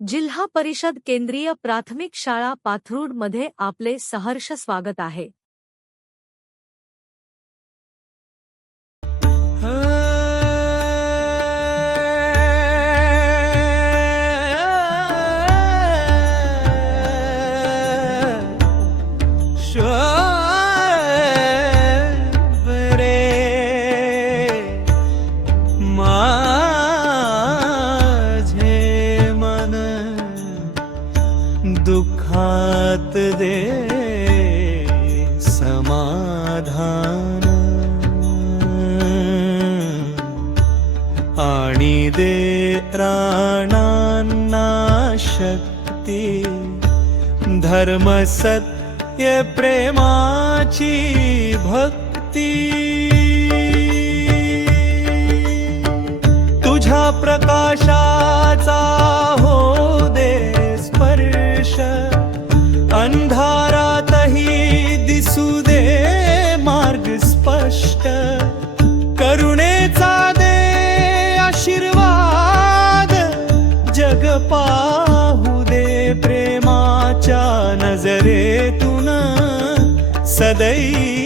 जिल्हा परिषद केंद्रीय प्राथमिक शाळा पाथरूड मध्ये आपले सहर्ष स्वागत आहे। दुःखात दे समाधान आणि दे प्राणांना शक्ती, धर्म सत्य प्रेमाची भक्ती। तुझ्या प्रकाशाचा हो दे स्पर्श, अंधारातही दिसू दे मार्ग स्पष्ट। करुणेचा दे आशीर्वाद, जग पाहू दे प्रेमाच्या नजरेतून सदैव।